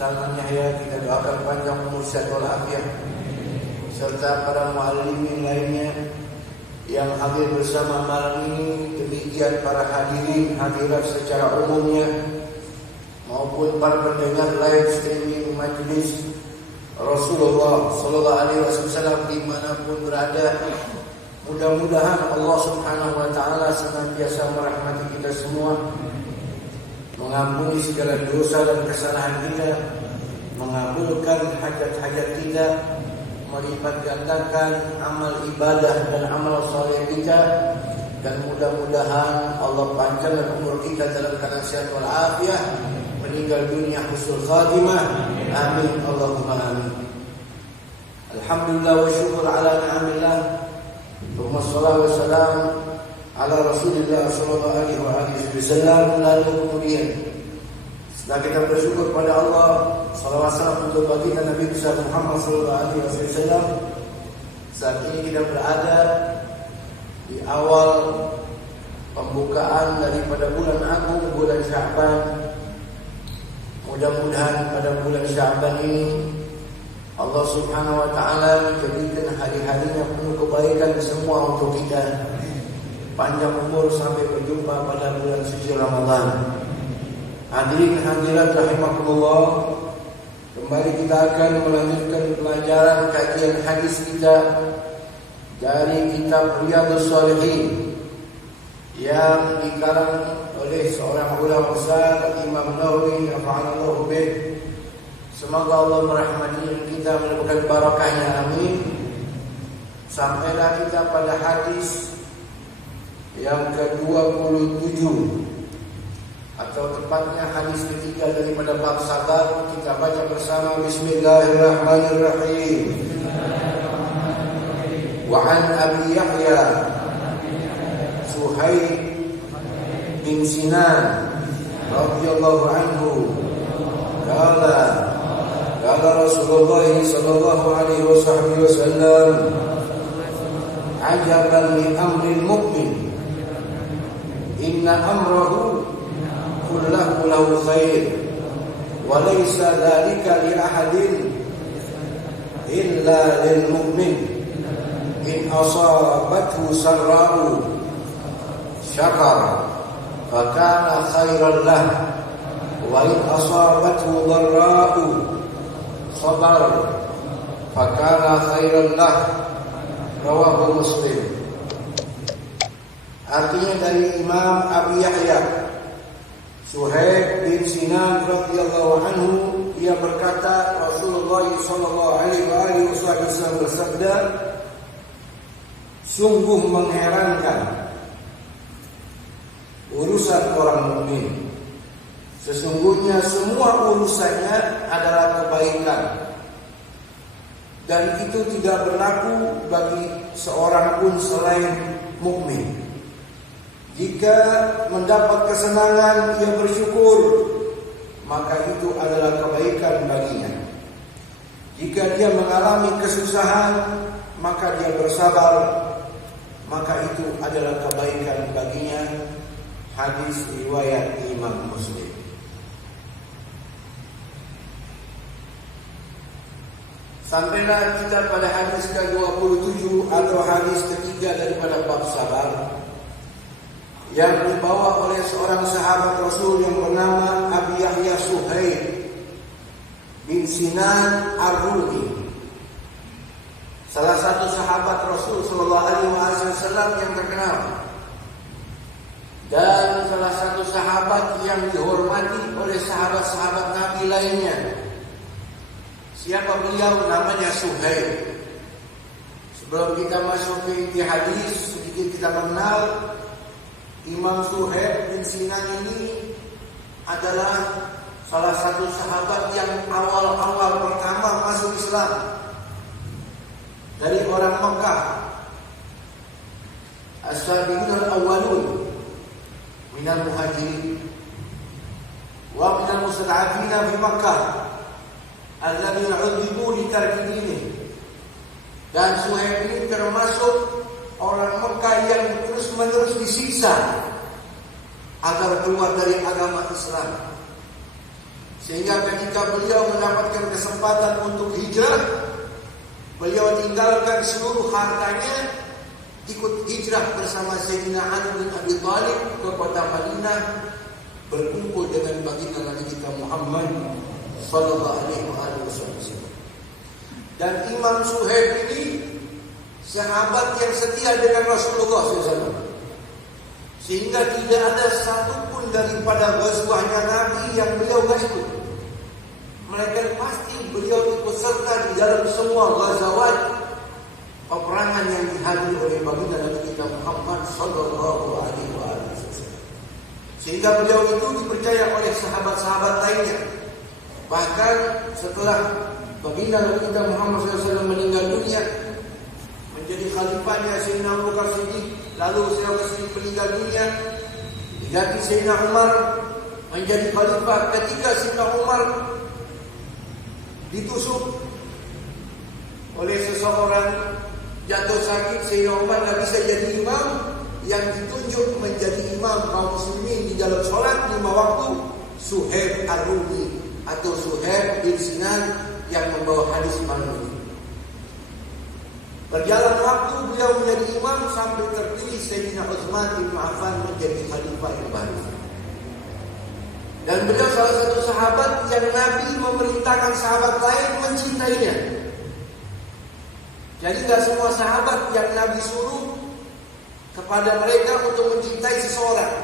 Salman Yahya, kita doakan panjang umur sehat walafiat, serta para muallimin lainnya yang hadir bersama malam ini, demikian para hadirin hadirat secara umumnya maupun para pendengar live streaming majelis Rasulullah Sallallahu Alaihi Wasallam dimanapun berada. Mudah-mudahan Allah Subhanahu Wa Taala senantiasa merahmati kita semua, mengampuni segala dosa dan kesalahan kita, mengabulkan hajat-hajat kita, melipat gandakan amal ibadah dan amal saleh kita, dan mudah-mudahan Allah panjangkan umur kita dalam keadaan sehat walafiat, meninggal dunia husnul khatimah. Amin Allahumma amin. Alhamdulillah wa syukur ala ni'amillah. Wassalatu wassalamu ala Rasulillah sallallahu alaihi wasallam. Lalu kemudian setelah kita bersyukur pada Allah, salawat salam untuk baginda Nabi besar Muhammad sallallahu alaihi wasallam. Saat ini kita berada di awal pembukaan daripada bulan agung, bulan Sya'ban. Mudah-mudahan pada bulan Sya'ban ini Allah Subhanahu wa taala menjadikan hari-harinya penuh kebaikan semua untuk kita. Panjang umur sampai berjumpa pada bulan suci Ramadan. Hadirin hadirat rahimakumullah, kembali kita akan melanjutkan pelajaran kajian hadis kita dari kitab Riyadhus Shalihin yang dikarang oleh seorang ulama besar, Imam Nawawi rahimahullah bih. Semoga Allah merahmati kita, mendapatkan barakahnya, amin. Sampailah kita pada hadis yang ke-27, atau tepatnya hadis ketiga daripada bab sabar. Kita baca bersama. Bismillahirrahmanirrahim. Wa an Abi Yahya Suhaib bin Sinan radhiyallahu anhu qala Rasulullah sallallahu alaihi wasallam, ajaban li amril mu'min, inna amrahu kullahu lahu khair, wa laysa dhalika li ahadin illa lil mu'min, in asabathu sarra'u syakara fa kana khairan lahu, wa in asabathu dharra'u sabar fa kana khairan lahu. Rawahu Muslim. Artinya dari Imam Abi Yahya Suhaib bin Sinan radhiyallahu anhu, ia berkata Rasulullah sallallahu alaihi wasallam bersabda, sungguh mengherankan urusan orang mukmin. Sesungguhnya semua urusannya adalah kebaikan, dan itu tidak berlaku bagi seorang pun selain mukmin. Jika mendapat kesenangan ia bersyukur, maka itu adalah kebaikan baginya. Jika dia mengalami kesusahan, maka dia bersabar, maka itu adalah kebaikan baginya. Hadis riwayat Imam Muslim. Sampailah kita pada hadis ke-27 atau hadis ketiga daripada bab sabar, yang dibawa oleh seorang sahabat Rasul yang bernama Abi Yahya Suhaib bin Sinan Ar-Rumi, salah satu sahabat Rasul sallallahu alaihi wasallam yang terkenal, dan salah satu sahabat yang dihormati oleh sahabat-sahabat Nabi lainnya. Siapa beliau? Namanya Suhaib. Sebelum kita masuk ke inti hadis, sedikit kita mengenal Imam Suhaib bin Sinan ini adalah salah satu sahabat yang awal-awal pertama masuk Islam dari orang Mekah. As-sabiqun al-awwalun minal muhajirin wa minal mustad'afina fi Makkah alladzina 'udzibu li tarki dinihim. Dan Suhaib ini termasuk orang Mekah yang terus-menerus disiksa agar keluar dari agama Islam. Sehingga ketika beliau mendapatkan kesempatan untuk hijrah, beliau tinggalkan seluruh hartanya, ikut hijrah bersama Sayyidina Ali bin Abi Thalib ke kota Madinah, berkumpul dengan baginda Nabi kita Muhammad sallallahu alaihi wasallam. Dan Imam Suhaib ini sahabat yang setia dengan Rasulullah SAW, sehingga tidak ada satupun daripada ghazwahnya Nabi yang beliau gak ikut. Melainkan pasti beliau ikut serta di dalam semua ghazawat, peperangan yang dihadiri oleh baginda Nabi kita Muhammad sallallahu alaihi wasallam. Sehingga beliau itu dipercaya oleh sahabat-sahabat lainnya. Bahkan setelah baginda Nabi kita Muhammad SAW meninggal dunia, menjadi khalifahnya Sayyidina Abu Bakar Siddiq, lalu Sayyidina Abu Bakar Siddiq meninggal dunia, diganti Sayyidina Umar menjadi khalifah. Ketika Sayyidina Umar ditusuk oleh seseorang, jatuh sakit, Sayyidina Umar tidak bisa jadi imam. Yang ditunjuk menjadi imam kaum muslimin di dalam sholat 5 waktu, Suhaib Ar-Rumi atau Suhaib bin Sinan yang membawa hadis malam ini. Berjalan waktu beliau menjadi imam sampai terpilih Sayyidina Utsman bin Affan menjadi khalifah yang baru. Dan beliau salah satu sahabat yang Nabi memerintahkan sahabat lain mencintainya. Jadi tidak semua sahabat yang Nabi suruh kepada mereka untuk mencintai seseorang.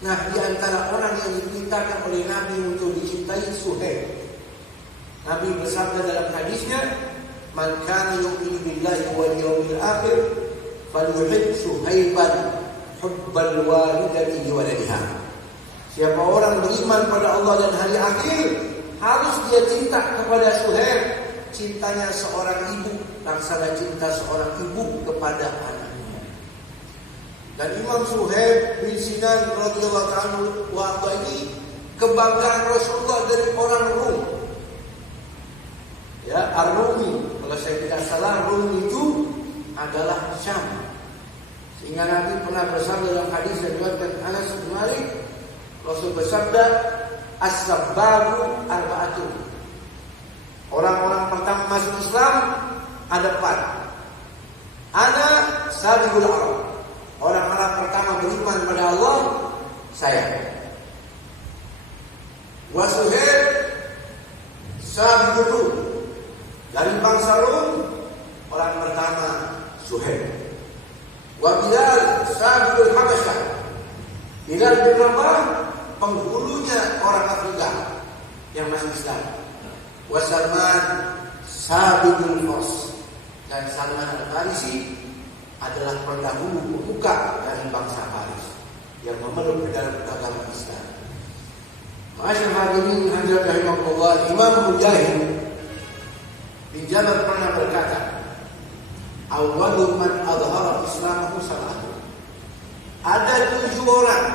Nah, di antara orang yang diperintahkan oleh Nabi untuk dicintai Suhaib. Nabi bersabda dalam hadisnya, "Man kana yu'minu billahi wal yawmil akhir falyuhib Suhaiban hubbal walidati li waladiha." Siapa orang beriman pada Allah dan hari akhir, harus dia cinta kepada Suhaib, cintanya seorang ibu, laksana cinta seorang ibu kepada anaknya. Dan Imam Suhaib bin Sinan radhiyallahu anhu ini kebanggaan Rasulullah dari orang Rum. Ya, Ar-Rumi, kalau saya tidak salah, Rum itu adalah Syam. Sehingga Nabi pernah bersabda dalam hadis yang diriwayatkan Anas bin Malik, Rasul bersabda, "As-sabbabu arba'atun." Orang-orang pertama masuk Islam ada 4. Ana sabiqul Arab. Orang-orang pertama beriman pada Allah, saya. Wa Suhaib sabiqul Rum. Dari bangsa Rum, orang pertama Suhaib. Wa Bilal sabiqul Habasyah. Bilal bin Rabah, penghulunya orang Afrika yang masuk Islam. Wa Salman sabiqul Furs. Dan Salman Al-Farisi adalah pendahulu pemuka dari bangsa Faris yang memeluk ke dalam agama Islam. Masyaallah hadirin hadirat rahimakumullah, Imam Mujahid bin Jabal pernah berkata, "Awwalu man adhara Islamahu salatu." Ada 7 orang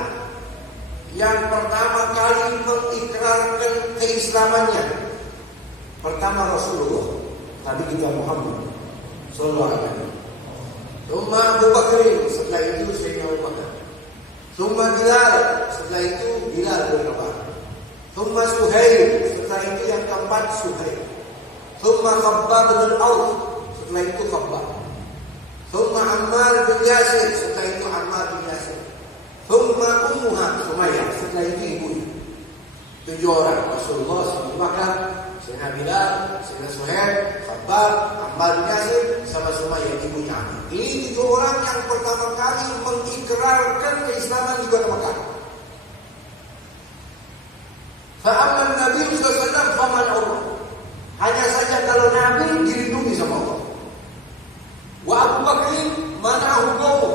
yang pertama kali mengikrarkan keislamannya. Pertama Rasulullah, Nabi kita Muhammad sallallahu alaihi wasallam. Thumma Abu Bakar, setelah itu Sayyidina Abu Bakar. Thumma Bilal, setelah itu Bilal bin Rabah. Thumma Suhaib, setelah itu yang keempat Suhaib. Thumma Khabbab bin Auf, setelah itu Khabbab. Thumma Ammar bin Yasir, setelah itu Ammar bin Yasir. Thumma Ummuha Sumayyah, setelah itu ibunya. 7 orang, Rasulullah, Abu Bakar, Sayyidina Bilal, Sayyidina Suhaib, Khabbab, Ammar bin Yasir, sama Sumayyah ibunya. Ini 7 orang yang pertama kali mengikrarkan keislaman di kota Mekah. Fa'amman Nabi SAW faman Allah. Hanya saja kalau Nabi dilindungi sama Allah. Wa Abu Bakar mana'ahu qawmu.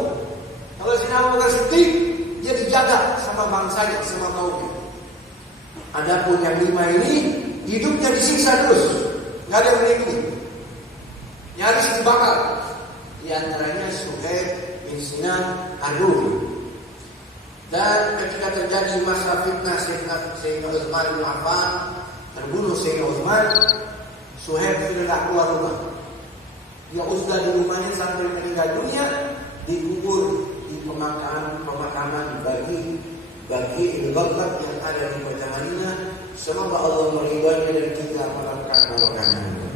Kalau Sayyidina Abu Bakar Siddiq, dia dijaga sama bangsanya, sama kaumnya. Adapun yang 5 ini hidupnya disiksa terus, nggak ada yang melindungi, nyaris dibakar. Di antaranya Suhaib bin Sinan Ar-Rumi. Dan ketika terjadi masa fitnah Sayyidina Utsman bin Affan, terbunuh Sayyidina Utsman, Suhaib sudah keluar rumah. Dia uzlah di rumahnya sampai meninggal dunia, dikubur di pemakaman bagi bagi ilmu yang ada di bacaannya. Semoga Allah meridhai dan kita melakukan barokahnya.